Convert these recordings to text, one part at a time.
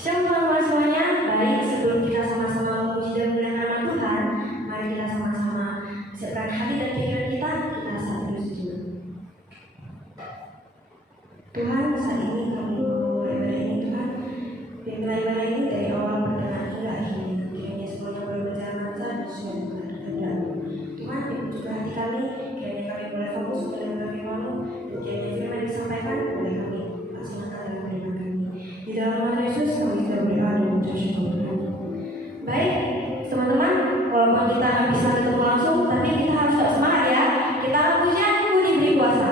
Shalom teman-teman semuanya. Baik, sebelum kita sama-sama memuji dan memuliakan Tuhan, mari kita sama-sama siapkan hati dan pikiran kita saat bersujud. Tuhan, saat ini kami mulai ibadah ini Tuhan. Pimpin ibadah ini dari awal pertengahan hingga akhirnya. Kiranya semuanya boleh berjalan lancar dan sesuai dengan kehendak-Mu. Tuhan, pimpin juga hati kami. Kiranya kami boleh fokus pada firman-Mu. Kiranya firman yang disampaikan boleh kami laksanakan dalam kehidupan kami. Di dalam nama Yesus kami sudah berdoa dan mengucap syukur Tuhan. Baik, teman-teman, walaupun kita nggak bisa ketemu langsung, tapi kita harus tetap semangat ya. Kita akan pujian diberi kuasa.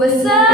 Kesesatan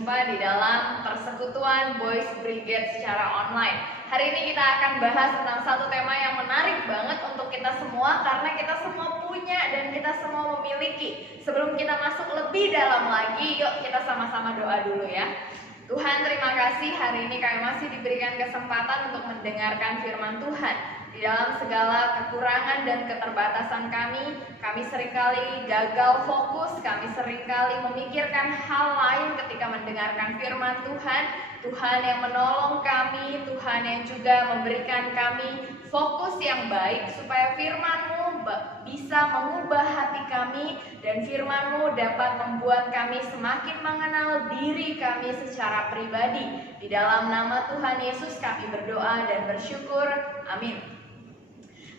berjumpa di dalam persekutuan Boys Brigade secara online. Hari ini kita akan bahas tentang satu tema yang menarik banget untuk kita semua, karena kita semua punya dan kita semua memiliki. Sebelum kita masuk lebih dalam lagi, yuk kita sama-sama doa dulu ya. Tuhan, terima kasih hari ini kami masih diberikan kesempatan untuk mendengarkan firman Tuhan. Di dalam segala kekurangan dan keterbatasan kami seringkali gagal fokus, kami seringkali memikirkan hal lain ketika mendengarkan firman Tuhan. Tuhan yang menolong kami, Tuhan yang juga memberikan kami fokus yang baik supaya firman-Mu bisa mengubah hati kami dan firman-Mu dapat membuat kami semakin mengenal diri kami secara pribadi. Di dalam nama Tuhan Yesus kami berdoa dan bersyukur. Amin.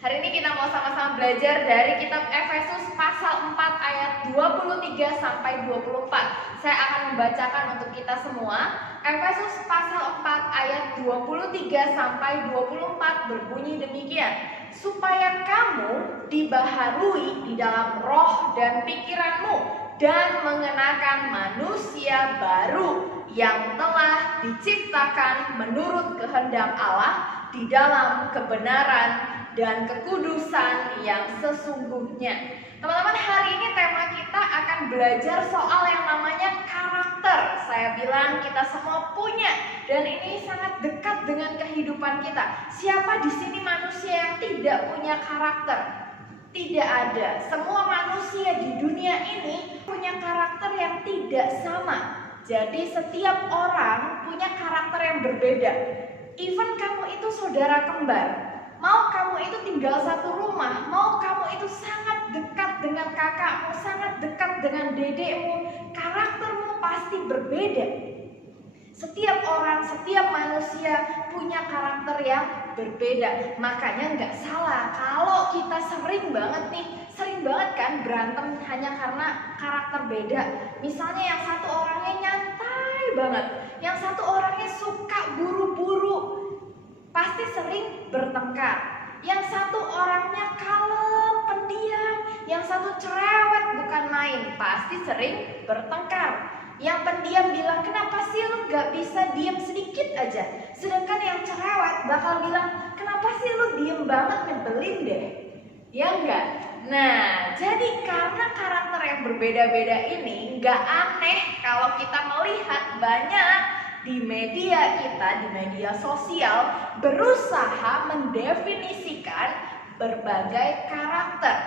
Hari ini kita mau sama-sama belajar dari kitab Efesus pasal 4 ayat 23 sampai 24. Saya akan membacakan untuk kita semua. Efesus pasal 4 ayat 23 sampai 24 berbunyi demikian. Supaya kamu dibaharui di dalam roh dan pikiranmu dan mengenakan manusia baru yang telah diciptakan menurut kehendak Allah di dalam kebenaran dan kekudusan yang sesungguhnya. Teman-teman, hari ini tema kita akan belajar soal yang namanya karakter. Saya bilang kita semua punya, dan ini sangat dekat dengan kehidupan kita. Siapa di sini manusia yang tidak punya karakter? Tidak ada. Semua manusia di dunia ini punya karakter yang tidak sama. Jadi setiap orang punya karakter yang berbeda. Even kamu itu saudara kembar, mau kamu itu tinggal satu rumah, mau kamu itu sangat dekat dengan kakakmu, sangat dekat dengan dedekmu, karaktermu pasti berbeda. Setiap orang, setiap manusia punya karakter yang berbeda. Makanya nggak salah kalau kita sering banget kan berantem hanya karena karakter beda. Misalnya yang satu orangnya nyantai banget, yang satu orangnya suka buru-buru, pasti sering bertengkar. Yang satu orangnya kalem, pendiam, yang satu cerewet bukan main, pasti sering bertengkar. Yang pendiam bilang, kenapa sih lu gak bisa diam sedikit aja? Sedangkan yang cerewet bakal bilang, kenapa sih lu diem banget, nyebelin deh. Ya enggak? Nah, jadi karena karakter yang berbeda-beda ini, gak aneh kalau kita melihat banyak di media kita, di media sosial, berusaha mendefinisikan berbagai karakter.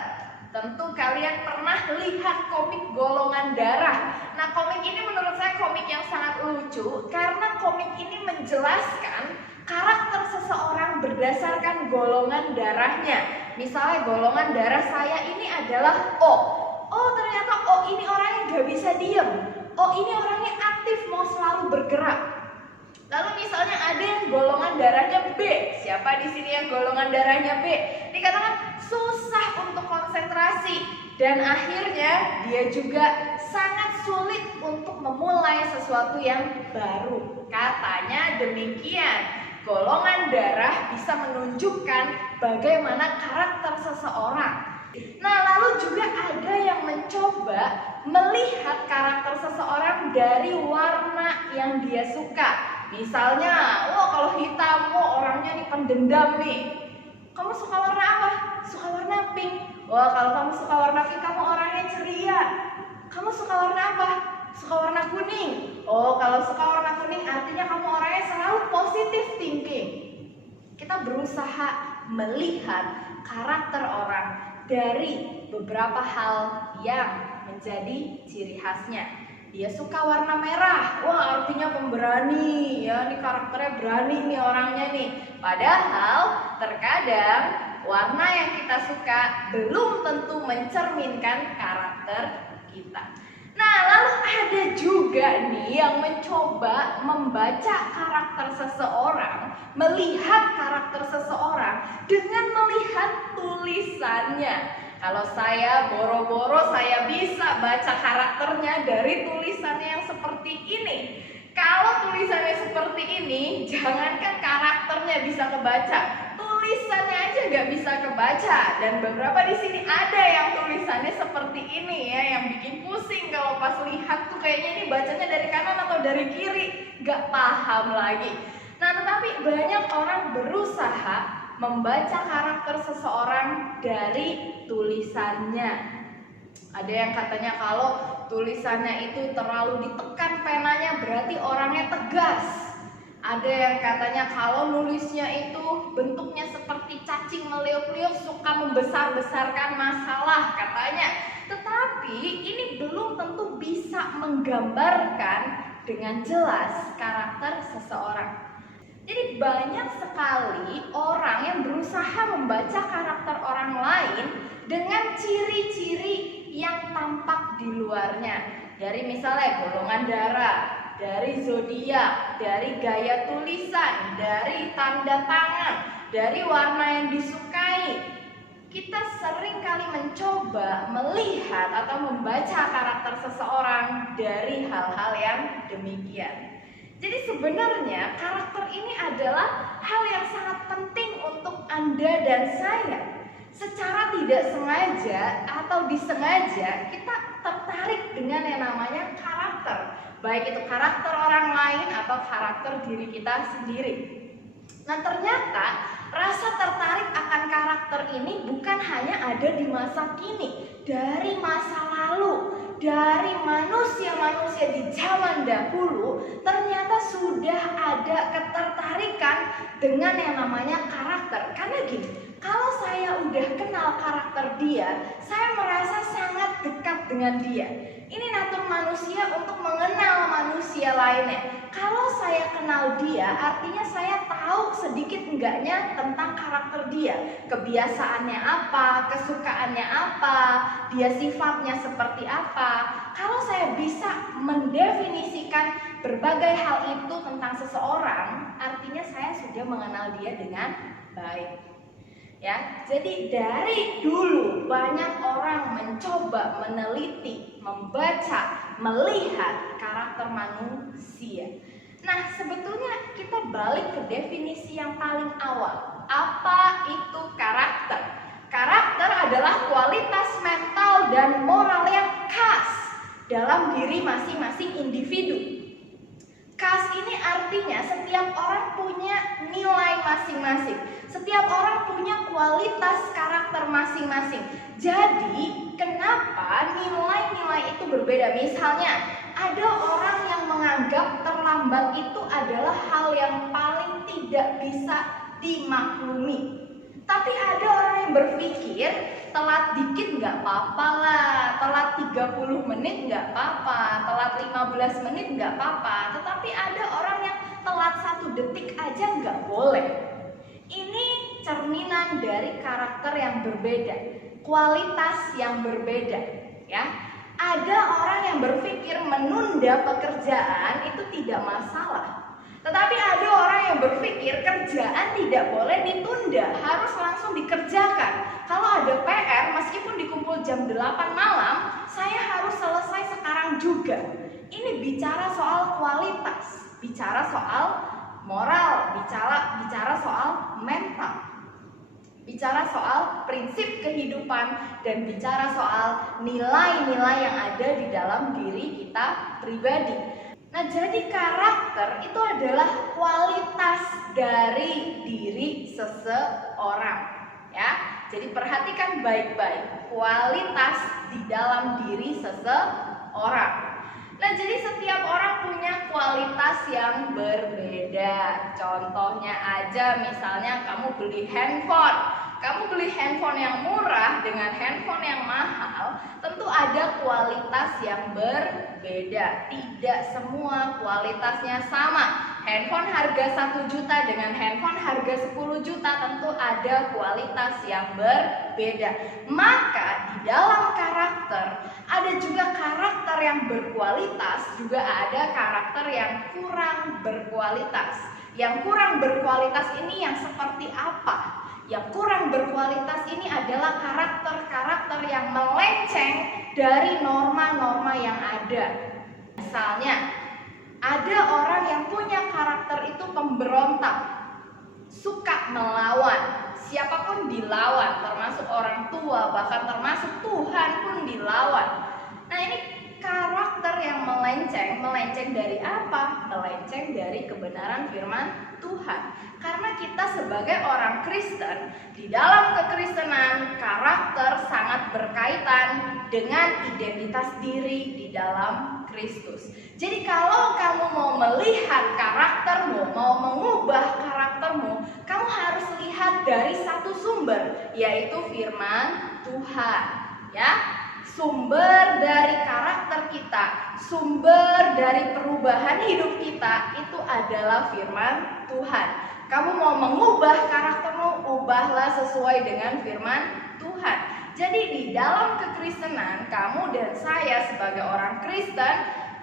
Tentu kalian pernah lihat komik Golongan Darah. Nah, komik ini menurut saya komik yang sangat lucu, karena komik ini menjelaskan karakter seseorang berdasarkan golongan darahnya. Misalnya golongan darah saya ini adalah O. Oh, ternyata O ini orangnya gak bisa diem. Oh, ini orangnya aktif, mau selalu bergerak. Lalu misalnya ada yang golongan darahnya B. Siapa di sini yang golongan darahnya B? Dikatakan susah untuk konsentrasi dan akhirnya dia juga sangat sulit untuk memulai sesuatu yang baru. Katanya demikian. Golongan darah bisa menunjukkan bagaimana karakter seseorang. Nah, lalu juga ada yang mencoba melihat karakter seseorang dari warna yang dia suka. Misalnya, kalau hitam, orangnya nih pendendam nih. Kamu suka warna apa? Suka warna pink. Wah, kalau kamu suka warna pink, kamu orangnya ceria. Kamu suka warna apa? Suka warna kuning. Oh, kalau suka warna kuning artinya kamu orangnya selalu positive thinking. Kita berusaha melihat karakter orang dari beberapa hal yang menjadi ciri khasnya. Dia suka warna merah, wah artinya pemberani, ya nih karakternya berani nih orangnya nih. Padahal terkadang warna yang kita suka belum tentu mencerminkan karakter kita. Nah, lalu ada juga nih yang mencoba membaca karakter seseorang, melihat karakter seseorang dengan melihat tulisannya. Kalau saya boro-boro saya bisa baca karakternya dari tulisannya yang seperti ini. Kalau tulisannya seperti ini, jangankan karakternya bisa kebaca, tulisannya aja nggak bisa kebaca. Dan beberapa di sini ada yang tulisannya seperti ini ya, yang bikin pusing kalau pas lihat tuh kayaknya ini bacanya dari kanan atau dari kiri, nggak paham lagi. Nah, tetapi banyak orang berusaha membaca karakter seseorang dari tulisannya. Ada yang katanya kalau tulisannya itu terlalu ditekan penanya berarti orangnya tegas. Ada yang katanya kalau nulisnya itu bentuknya seperti cacing meliuk-liuk, suka membesar-besarkan masalah katanya. Tetapi ini belum tentu bisa menggambarkan dengan jelas karakter seseorang. Jadi banyak sekali orang yang berusaha membaca karakter orang lain dengan ciri-ciri yang tampak di luarnya. Dari misalnya golongan darah, dari zodiak, dari gaya tulisan, dari tanda tangan, dari warna yang disukai. Kita sering kali mencoba melihat atau membaca karakter seseorang dari hal-hal yang demikian. Jadi sebenarnya karakter ini adalah hal yang sangat penting untuk Anda dan saya. Secara tidak sengaja atau disengaja kita tertarik dengan yang namanya karakter. Baik itu karakter orang lain atau karakter diri kita sendiri. Nah, ternyata rasa tertarik akan karakter ini bukan hanya ada di masa kini, dari masa lalu, dari manusia-manusia di zaman dahulu, ternyata sudah ada ketertarikan dengan yang namanya karakter. Karena gini, kalau saya udah kenal karakter dia, saya merasa sangat dekat dengan dia. Ini natur manusia untuk mengenal manusia lainnya. Kalau saya kenal dia, artinya saya tahu sedikit enggaknya tentang karakter dia. Kebiasaannya apa, kesukaannya apa, dia sifatnya seperti apa. Kalau saya bisa mendefinisikan berbagai hal itu tentang seseorang, artinya saya sudah mengenal dia dengan baik. Ya, jadi dari dulu banyak orang mencoba meneliti, membaca, melihat karakter manusia. Nah, sebetulnya kita balik ke definisi yang paling awal. Apa itu karakter? Karakter adalah kualitas mental dan moral yang khas dalam diri masing-masing individu. Khas ini artinya setiap orang punya nilai masing-masing. Setiap orang punya kualitas karakter masing-masing. Jadi, kenapa nilai-nilai itu berbeda? Misalnya, ada orang yang menganggap terlambat itu adalah hal yang paling tidak bisa dimaklumi. Tapi ada orang yang berpikir telat dikit nggak apa-apa lah, telat 30 menit nggak apa-apa, telat 15 menit nggak apa-apa. Tetapi ada orang yang telat 1 detik aja nggak boleh. Ini cerminan dari karakter yang berbeda, kualitas yang berbeda, ya. Ada orang yang berpikir menunda pekerjaan itu tidak masalah. Tetapi ada orang yang berpikir kerjaan tidak boleh ditunda, harus langsung dikerjakan. Kalau ada PR, meskipun dikumpul jam 8 malam, saya harus selesai sekarang juga. Ini bicara soal kualitas, bicara soal moral, bicara soal mental, bicara soal prinsip kehidupan, dan bicara soal nilai-nilai yang ada di dalam diri kita pribadi. Nah, jadi karakter itu adalah kualitas dari diri seseorang, ya. Jadi perhatikan baik-baik kualitas di dalam diri seseorang. Nah, jadi setiap orang punya kualitas yang berbeda. Contohnya aja, misalnya kamu beli handphone. Kamu beli handphone yang murah dengan handphone yang mahal, tentu ada kualitas yang berbeda. Tidak semua kualitasnya sama. Handphone harga 1 juta dengan handphone harga 10 juta tentu ada kualitas yang berbeda. Maka di dalam karakter ada juga karakter yang berkualitas, juga ada karakter yang kurang berkualitas. Yang kurang berkualitas ini yang seperti apa? Yang kurang berkualitas ini adalah karakter-karakter yang melenceng dari norma-norma yang ada. Misalnya, ada orang yang punya karakter itu pemberontak, suka melawan, siapapun dilawan, termasuk orang tua, bahkan termasuk Tuhan pun dilawan. Nah, ini karakter yang melenceng dari apa? Melenceng dari kebenaran firman Tuhan. Karena kita sebagai orang Kristen, di dalam kekristenan, karakter sangat berkaitan dengan identitas diri di dalam Kristus. Jadi kalau kamu mau melihat karaktermu, mau mengubah karaktermu, kamu harus lihat dari satu sumber, yaitu firman Tuhan, ya. Sumber dari karakter kita, sumber dari perubahan hidup kita itu adalah firman Tuhan. Kamu mau mengubah karaktermu, ubahlah sesuai dengan firman Tuhan. Jadi di dalam kekristenan, kamu dan saya sebagai orang Kristen,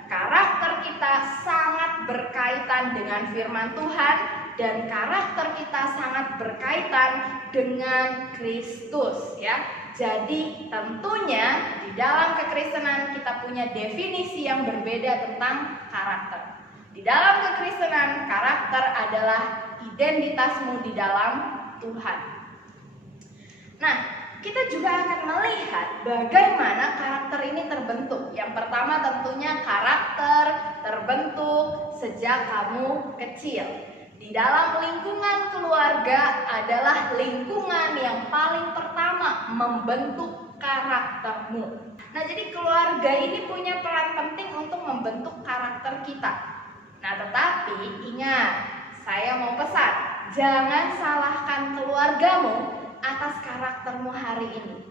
karakter kita sangat berkaitan dengan firman Tuhan dan karakter kita sangat berkaitan dengan Kristus, ya. Jadi tentunya di dalam kekristenan kita punya definisi yang berbeda tentang karakter. Di dalam kekristenan, karakter adalah identitasmu di dalam Tuhan. Nah, kita juga akan melihat bagaimana karakter ini terbentuk. Yang pertama tentunya karakter terbentuk sejak kamu kecil. Di dalam lingkungan keluarga adalah lingkungan yang paling pertama membentuk karaktermu. Nah, jadi keluarga ini punya peran penting untuk membentuk karakter kita. Nah, tetapi ingat, saya mau pesan, jangan salahkan keluargamu atas karaktermu hari ini.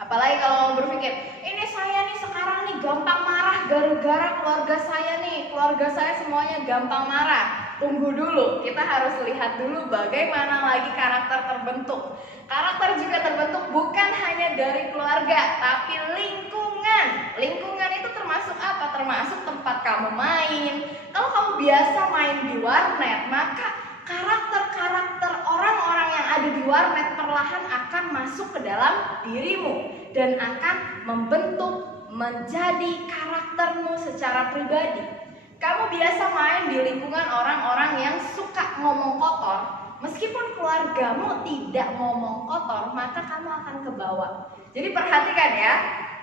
Apalagi kalau kamu berpikir, ini saya nih sekarang nih gampang marah gara-gara keluarga saya semuanya gampang marah. Tunggu dulu, kita harus lihat dulu bagaimana lagi karakter terbentuk. Karakter juga terbentuk bukan hanya dari keluarga, tapi lingkungan. Lingkungan itu termasuk apa? Termasuk tempat kamu main. Kalau kamu biasa main di warnet, maka karakter-karakter orang-orang yang ada di warnet perlahan akan masuk ke dalam dirimu dan akan membentuk menjadi karaktermu secara pribadi. Kamu biasa main di lingkungan orang-orang yang suka ngomong kotor, meskipun keluargamu tidak ngomong kotor, maka kamu akan kebawa. Jadi perhatikan ya,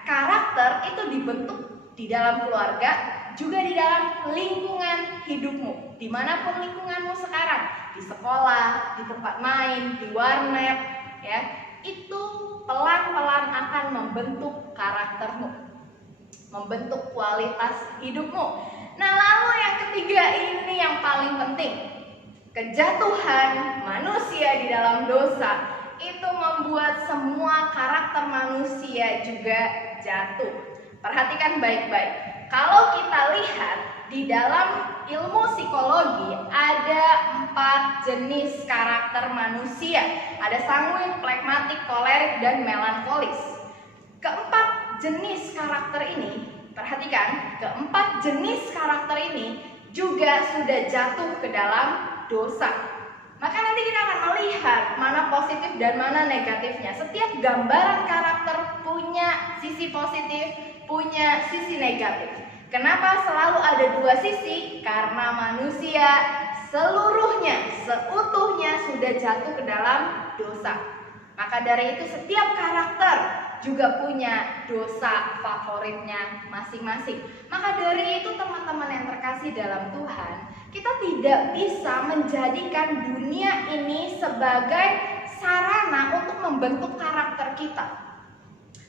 karakter itu dibentuk di dalam keluarga, juga di dalam lingkungan hidupmu. Dimanapun lingkunganmu sekarang, di sekolah, di tempat main, di warnet, ya, itu pelan-pelan akan membentuk karaktermu, membentuk kualitas hidupmu. Nah, lalu yang ketiga ini yang paling penting. Kejatuhan manusia di dalam dosa itu membuat semua karakter manusia juga jatuh. Perhatikan baik-baik. Kalau kita lihat di dalam ilmu psikologi ada 4 jenis karakter manusia. Ada sanguin, flegmatik, kolerik, dan melankolis. Keempat jenis karakter ini, perhatikan, keempat jenis karakter ini juga sudah jatuh ke dalam dosa. Maka nanti kita akan melihat mana positif dan mana negatifnya. Setiap gambaran karakter punya sisi positif, punya sisi negatif. Kenapa selalu ada 2 sisi? Karena manusia seluruhnya, seutuhnya sudah jatuh ke dalam dosa. Maka dari itu setiap karakter juga punya dosa favoritnya masing-masing. Maka dari itu teman-teman yang terkasih dalam Tuhan, kita tidak bisa menjadikan dunia ini sebagai sarana untuk membentuk karakter kita.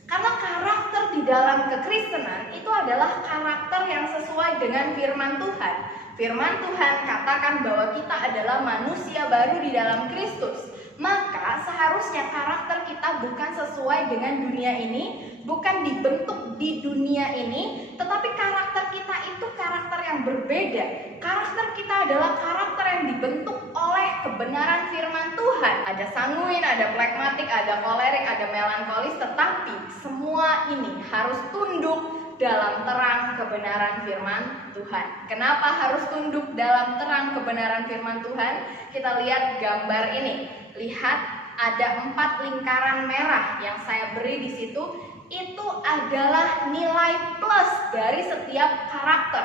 Karena karakter di dalam kekristenan itu adalah karakter yang sesuai dengan firman Tuhan. Firman Tuhan katakan bahwa kita adalah manusia baru di dalam Kristus. Maka seharusnya karakter kita bukan sesuai dengan dunia ini, bukan dibentuk di dunia ini, tetapi karakter kita itu karakter yang berbeda. Karakter kita adalah karakter yang dibentuk oleh kebenaran firman Tuhan. Ada sanguin, ada flegmatik, ada kolerik, ada melankolis, tetapi semua ini harus tunduk dalam terang kebenaran firman Tuhan. Kenapa harus tunduk dalam terang kebenaran firman Tuhan? Kita lihat gambar ini. Lihat, ada 4 lingkaran merah yang saya beri di situ. Itu adalah nilai plus dari setiap karakter.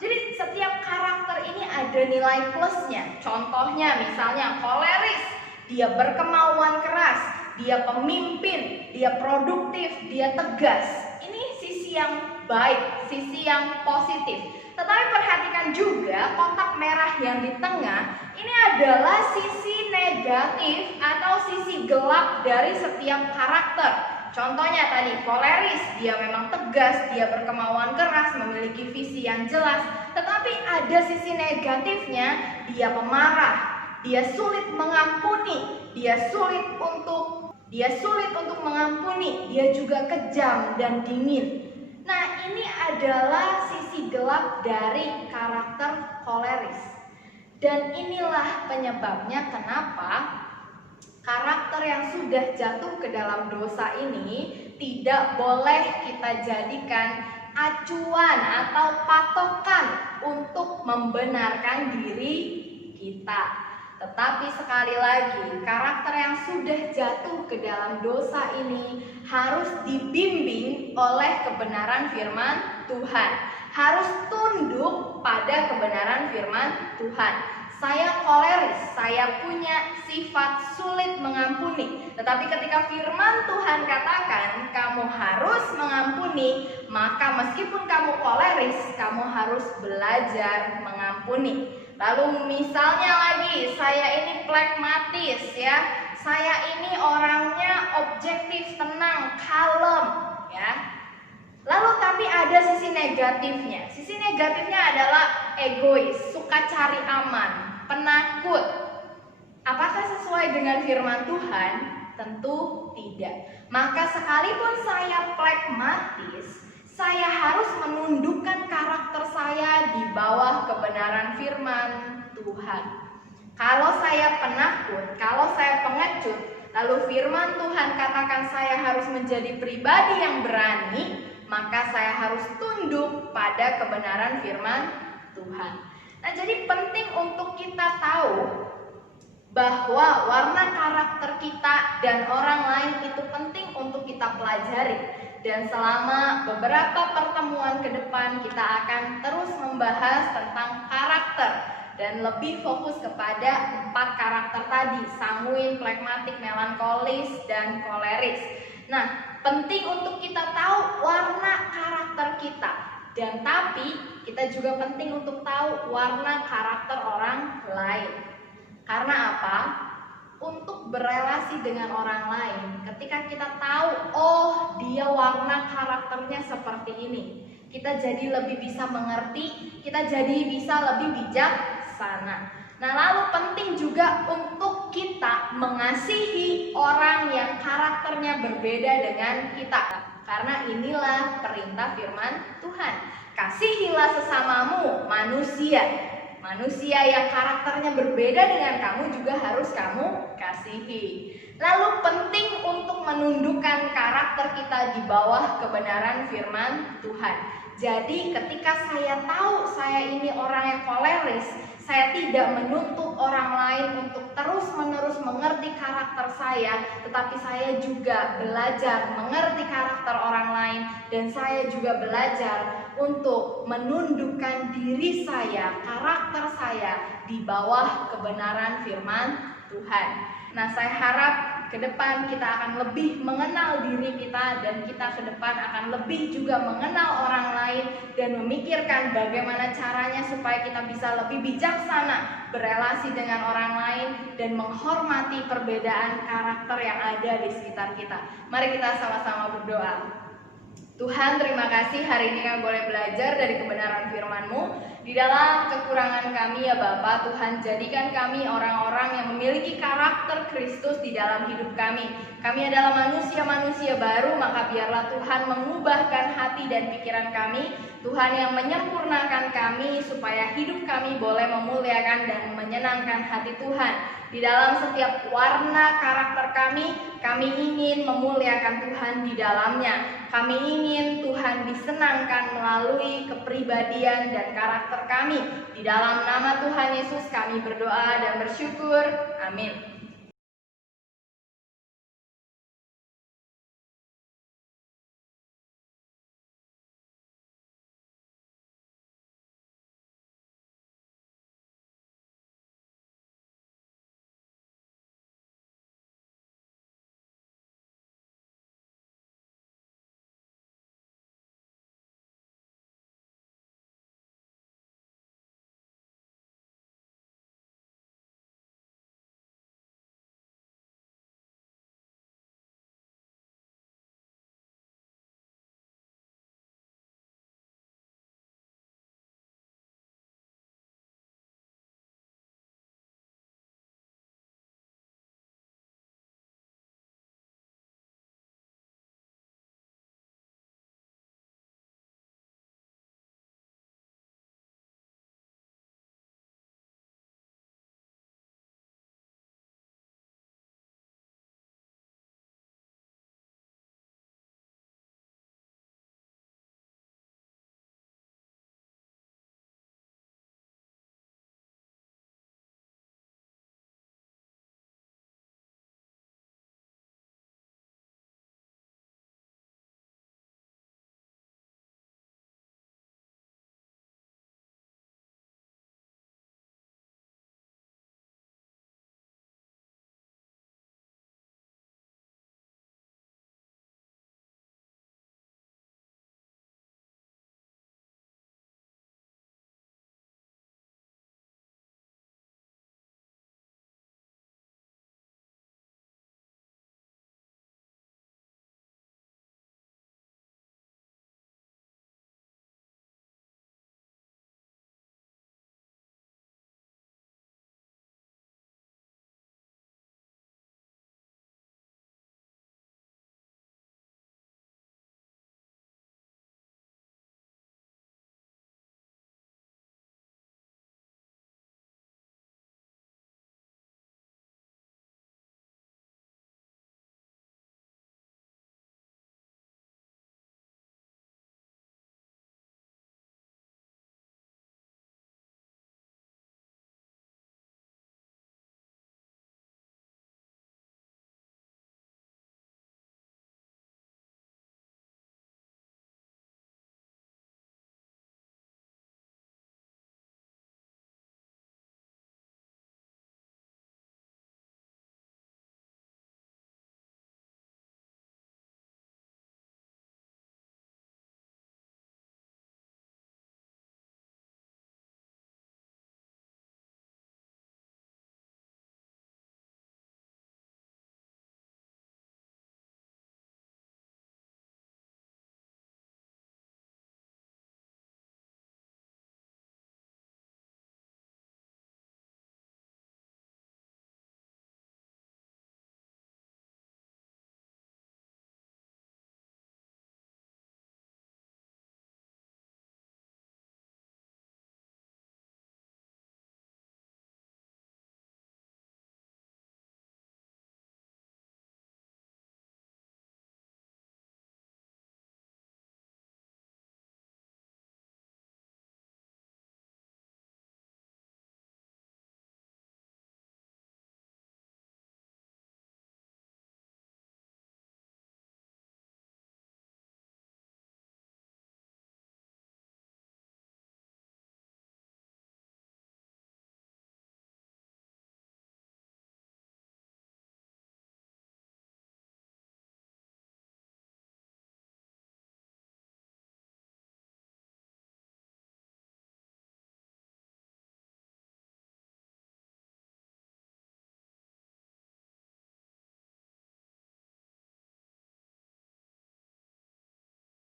Jadi setiap karakter ini ada nilai plusnya. Contohnya misalnya koleris dia berkemauan keras, dia pemimpin, dia produktif, dia tegas. Ini sisi yang baik, sisi yang positif. Tetapi perhatikan juga kotak merah yang di tengah, ini adalah sisi negatif atau sisi gelap dari setiap karakter. Contohnya tadi, koleris, dia memang tegas, dia berkemauan keras, memiliki visi yang jelas. Tetapi ada sisi negatifnya, dia pemarah, dia sulit mengampuni, dia sulit untuk mengampuni, dia juga kejam dan dingin. Nah, ini adalah sisi gelap dari karakter koleris. Dan inilah penyebabnya kenapa karakter yang sudah jatuh ke dalam dosa ini tidak boleh kita jadikan acuan atau patokan untuk membenarkan diri kita. Tetapi sekali lagi, karakter yang sudah jatuh ke dalam dosa ini harus dibimbing oleh kebenaran firman Tuhan. Harus tunduk pada kebenaran firman Tuhan. Saya koleris, saya punya sifat sulit mengampuni. Tetapi ketika firman Tuhan katakan kamu harus mengampuni, maka meskipun kamu koleris, kamu harus belajar mengampuni. Lalu misalnya lagi, saya ini pragmatis ya. Saya ini orangnya objektif, tenang, kalem ya. Lalu tapi ada sisi negatifnya. Sisi negatifnya adalah egois, suka cari aman, penakut. Apakah sesuai dengan firman Tuhan? Tentu tidak. Maka sekalipun saya pragmatis, saya harus menundukkan karakter saya di bawah kebenaran firman Tuhan. Kalau saya penakut, kalau saya pengecut, lalu firman Tuhan katakan saya harus menjadi pribadi yang berani, maka saya harus tunduk pada kebenaran firman Tuhan. Nah, jadi penting untuk kita tahu bahwa warna karakter kita dan orang lain itu penting untuk kita pelajari. Dan selama beberapa pertemuan ke depan kita akan terus membahas tentang karakter dan lebih fokus kepada 4 karakter tadi, sanguin, pragmatik, melankolis, dan koleris. Nah, penting untuk kita tahu warna karakter kita. Dan tapi kita juga penting untuk tahu warna karakter orang lain. Karena apa? Untuk berelasi dengan orang lain, ketika kita tahu, oh dia warna karakternya seperti ini, kita jadi lebih bisa mengerti, kita jadi bisa lebih bijaksana. Nah, lalu penting juga untuk kita mengasihi orang yang karakternya berbeda dengan kita. Karena inilah perintah firman Tuhan. Kasihilah sesamamu manusia. Manusia yang karakternya berbeda dengan kamu juga harus kamu kasihi. Lalu penting untuk menundukkan karakter kita di bawah kebenaran firman Tuhan. Jadi ketika saya tahu saya ini orang yang koleris, saya tidak menuntut orang lain untuk terus-menerus mengerti karakter saya, tetapi saya juga belajar mengerti karakter orang lain, dan saya juga belajar untuk menundukkan diri saya, karakter saya di bawah kebenaran firman Tuhan. Nah, saya harap ke depan kita akan lebih mengenal diri kita, dan kita ke depan akan lebih juga mengenal orang lain dan memikirkan bagaimana caranya supaya kita bisa lebih bijaksana berelasi dengan orang lain dan menghormati perbedaan karakter yang ada di sekitar kita. Mari kita sama-sama berdoa. Tuhan, terima kasih hari ini kami boleh belajar dari kebenaran firman-Mu. Di dalam kekurangan kami ya Bapa, Tuhan jadikan kami orang-orang yang memiliki karakter Kristus di dalam hidup kami. Kami adalah manusia-manusia baru, maka biarlah Tuhan mengubahkan hati dan pikiran kami. Tuhan yang menyempurnakan kami supaya hidup kami boleh memuliakan dan menyenangkan hati Tuhan. Di dalam setiap warna karakter kami ingin memuliakan Tuhan di dalamnya. Kami ingin Tuhan disenangkan melalui kepribadian dan karakter kami. Di dalam nama Tuhan Yesus kami berdoa dan bersyukur. Amin.